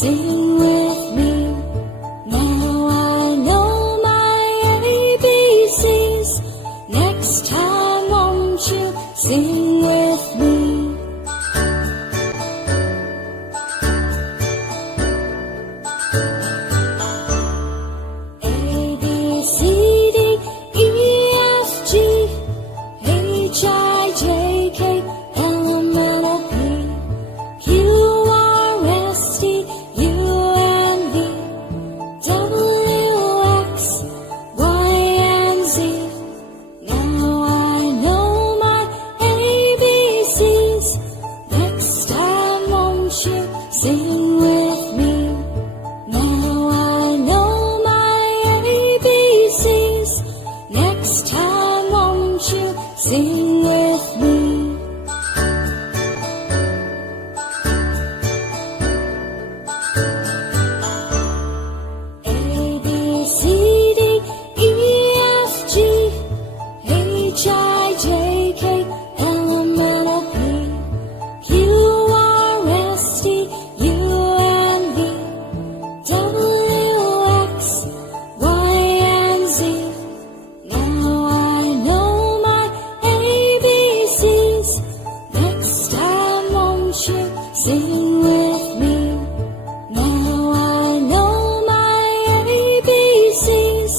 Sing with me. Now I know my ABCs. Next time won't you sing with me? A, B, C, D, E, F, G, H, I, J, K, L, M, N, O, P, Q, R, S, T, U, N, V, W, X, Y, and Z. Now I know my ABCs. Next time won't you sing with me? Now I know my ABCs. Next time won't you sing with me? A, B, C, D, E, F, G, H, I, J, K, L, M, N, O, P, Q, R, S, T, U, N, V, W, X, Y, and Z. Now I know my ABCs. Next time won't you sing with me? Now I know my ABCs.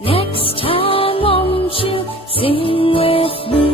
Next time won't you sing with me?